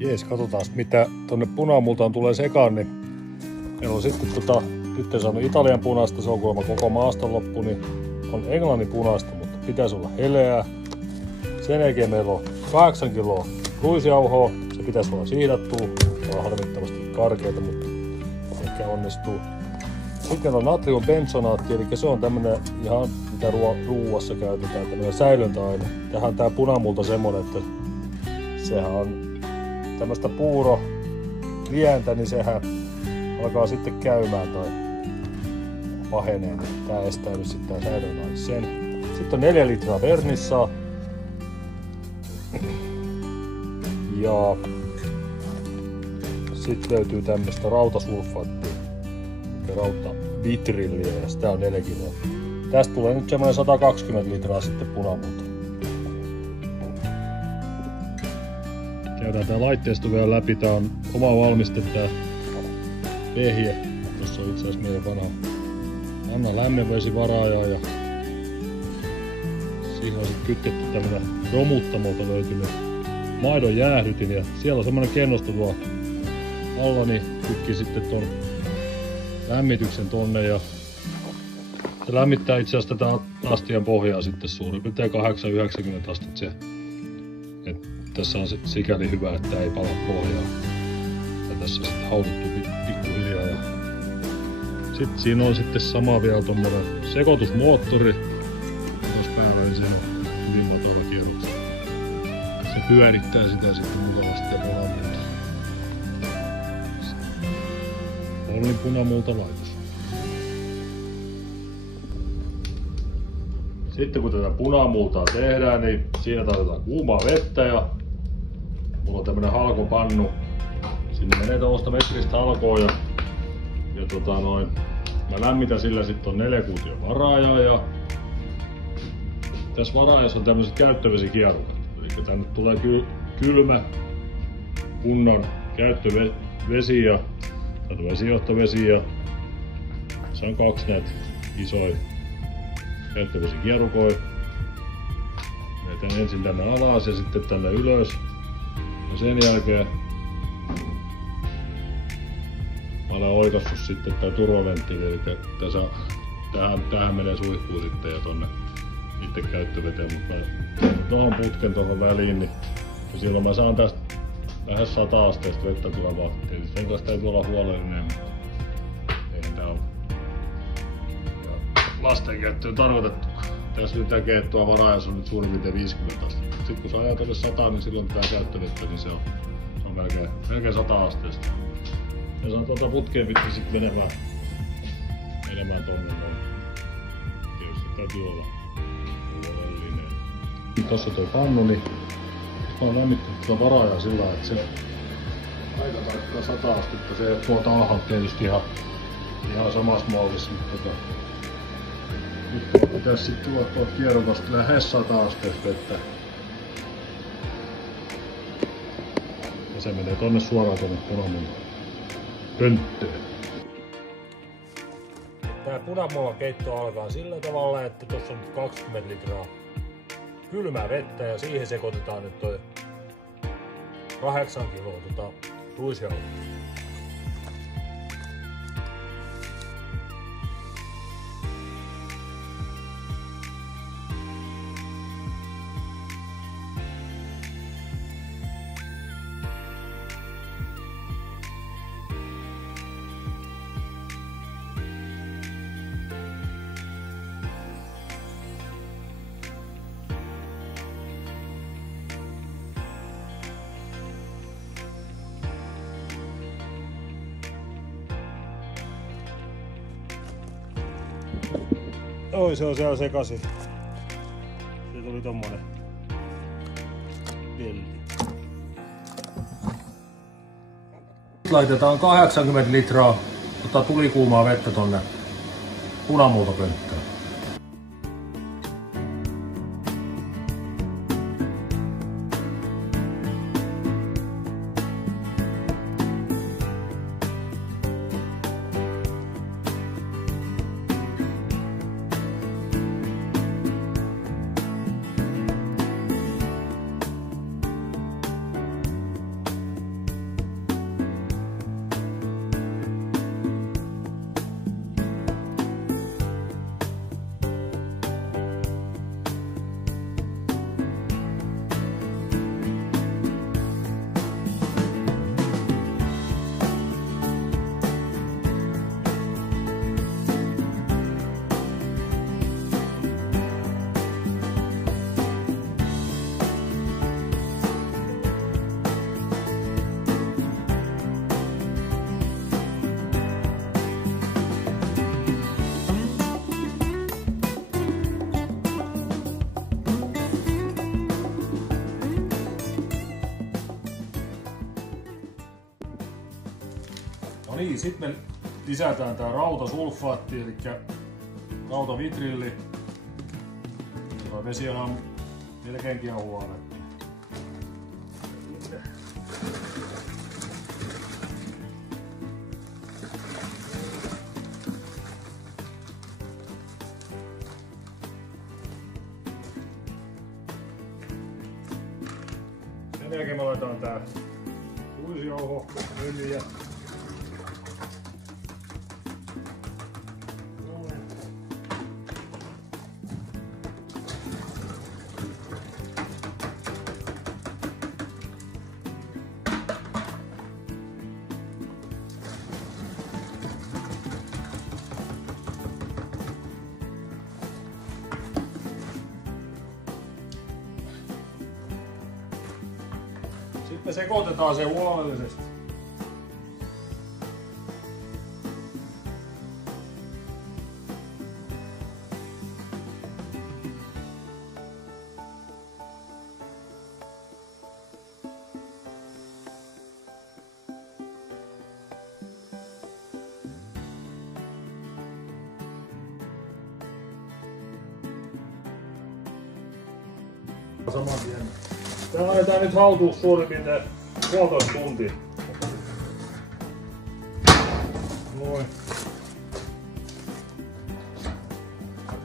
Jees, katsotaan mitä tonne punamultaan tulee sekaan, niin meillä on sitten nyt en saanut Italian punaista, se on kuulemma koko maaston loppu, niin on Englannin punaista, mutta pitäisi olla heleää. Sen jälkeen meillä on 8 kiloa ruisjauhoa, se pitäisi olla siidattua, se on harmittavasti karkeita, mutta ehkä onnistuu. Sitten on natriumbensonaatti, eli se on tämmönen ihan mitä ruuassa käytetään, tämmönen säilöntäaine. Tähän on tää punamulta semmonen, että sehän on tämmöstä puurolientä, niin sehän alkaa sitten käymään tai pahenee, niin tää estää nyt sitten tää säilöntäaine sen. Sitten on 4 litraa vernissaa. Ja sitten löytyy tämmöstä rautasulfaattia, rautavitrilliä, ja sitä on 4 kiloa. Tästä tulee nyt semmoinen 120 litraa sitten punamulta. Käydään tää laitteisto vielä läpi. Tää on oma valmiste tää vehje. Tuossa on itse asiassa meidän vanha lämminvesivaraaja ja siihen on sitten kytketty tämmönen romuttamolta löytynyt maidon jäähdytin ja siellä on semmonen kennosto tuo alla, niin kytki sitten ton lämmityksen tonne ja se lämmittää itse asiassa tätä astian pohjaa sitten suurin piirtein 8-90 astetta. Tässä on sikäli hyvä, että ei pala pohjaa. Ja tässä on sitten hauduttu pikkuhiljaa. Ja sitten siinä on sitten sama vielä tommonen sekoitusmoottori. Tuossa päällä niin siinä on hyvin matala kierroksella. Se pyörittää sitä sitten mukavasti ja punamulta. Olin punamulta laitos. Sitten kun tätä punamultaa tehdään, niin siinä tarvitaan kuumaa vettä ja mulla on tämmönen halkopannu. Sinne menee tuosta metristä halkoa ja mä lämmitän sillä sitten on 4 kuution varaajaa ja tässä varaajassa on tämmöiset käyttövesikiarukat. Eli tänne tulee kylmä kunnon käyttövesi ja vesijohtovesi ja se on 2 näitä isoja käyttövesikiarukoja. Meitän ensin tänne alas ja sitten tänne ylös. Ja sen jälkeen mä olen oikassut sitten tää turvaventtiili, eli tähän menee suihkuun sitten ja tonne itse käyttöveteen, mutta mä tohon putken tohon väliin, niin ja silloin mä saan tästä lähes 100 asteesta vettä tulevaa. Tietysti sen kanssa täytyy olla huolellinen, mutta eihän tää ole lasten käyttöön tarkoitettu. Tässä nyt näkee, että tuo varaajassa on nyt suurin piirtein 50 astetta. Sitten kun sä ajat edes 100, niin silloin tää käyttövettä, niin se on melkein 100 asteesta. Ja saan tuota putkeen pitää sitten menemään tonne. Tietysti täytyy olla huolellinen. Tossa toi pannu, niin mä oon lämmittänyt tuota varaajaa sillä lailla, että se aika tarkkaan 100 astetta. Se tuolta alhaalta tietysti ihan samassa mallissa. Nyt pitäisi sitten tulla tuolta kierrokasta lähes 100 asteesta vettä. Ja se menee tonne suoraan tonne punamullan pönttöön. Tää punamullan keitto alkaa sillä tavalla, että tuossa on 20 litraa kylmää vettä ja siihen sekoitetaan nyt toi 8 kiloa ruisjauhoa. Oi, se on siellä sekaisin. Se tuli tommonen velli. Laitetaan 80 litraa tulikuumaa vettä tonne punamultapönttöön. No niin, sitten me lisätään tää rautasulfaatti, eli rautavitrilli. Tuo vesi on melkein kiehuvaa. Sen jälkeen me laitetaan tää ruisjauho, öljyä. Sitten sekoitetaan se huolellisesti. Saman tien. Tää laitetaan nyt hautuun suurin piirtein 1,5 tuntia. Noin.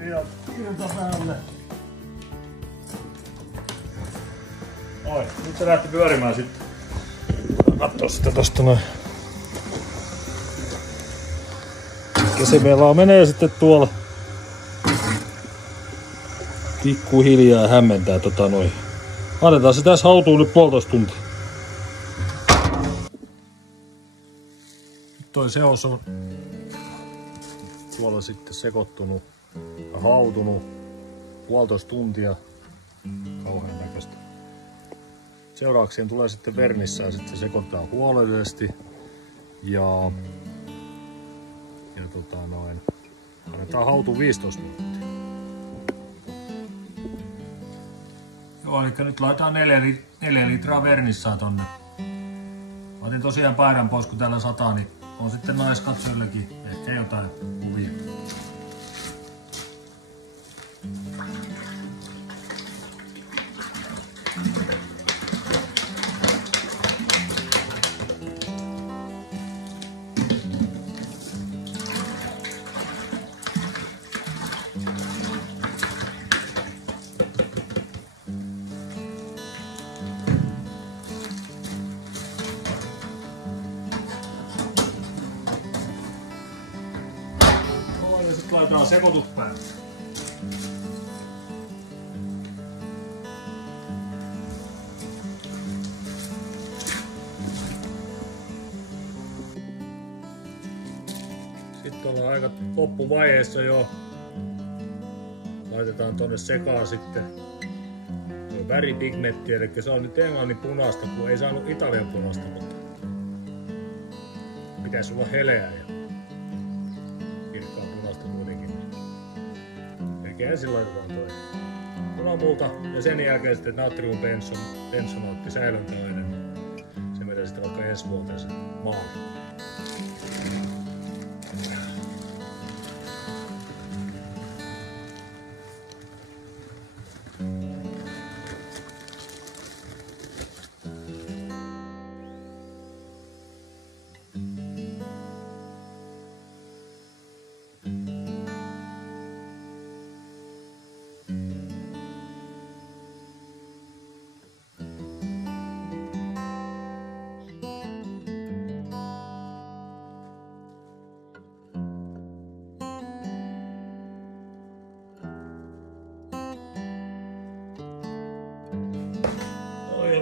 Ja kilta päälle. Noin, nyt se lähti pyörimään sitten. Katsoo sitä tosta noin. Käsimeilaa menee sitten tuolla. Pikkuhiljaa hämmentää noin. Laitetaan se tässä hautuun nyt 1,5 tuntia. Nyt toi seos on tuolla sitten sekoittunut ja hautunut 1,5 tuntia. Kauhean näköistä. Seuraavaksi tulee sitten vernissään, sitten sekoitetaan huolellisesti ja annetaan hautua 15 minuuttia. Joo, eli nyt laitetaan 4 litraa vernissaan tonne. Mä otin tosiaan paidan pois, kun täällä sataa, niin on sitten naiskatsojillekin ehkä jotain kuvia. Laitetaan sekoitus päälle. Sitten ollaan aika loppuvaiheessa jo. Laitetaan tonne sekaan sitten väripigmentti, eli se on nyt englannin punaista, kun ei saanut italian punaista, mutta pitäisi olla heleää ja kirkkaa punaista kuitenkin. Eli ensin laitetaan toi punamulta ja sen jälkeen sitten natriumbensonaatti säilöntäaine. Se menee sitten vaikka ensi vuoteen maaliin.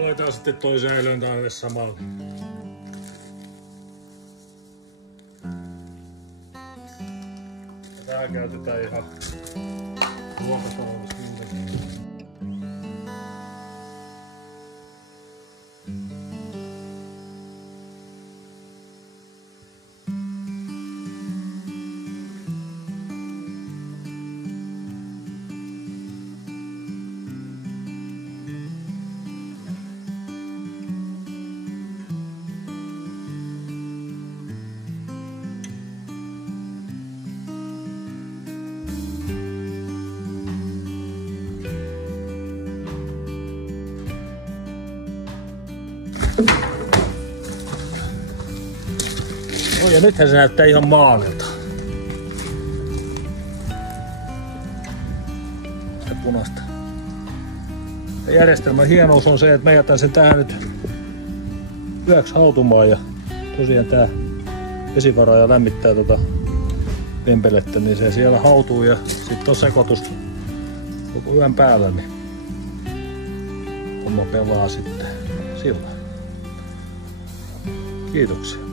Laitetaan sitten toi säilöntäaine samalla. Tää käytetään ihan ruokataloudessa muutenkin. No ja nythän se näyttää ihan maalilta. Sitä punaista. Ja järjestelmän hienous on se, että mä jätän sen tähän nyt yöksi hautumaan ja tosiaan tää vesivaraaja lämmittää pempelettä, niin se siellä hautuu ja sitten on sekoitus koko yön päällä, niin homma pelaa sitten sillä. Kiitoksia.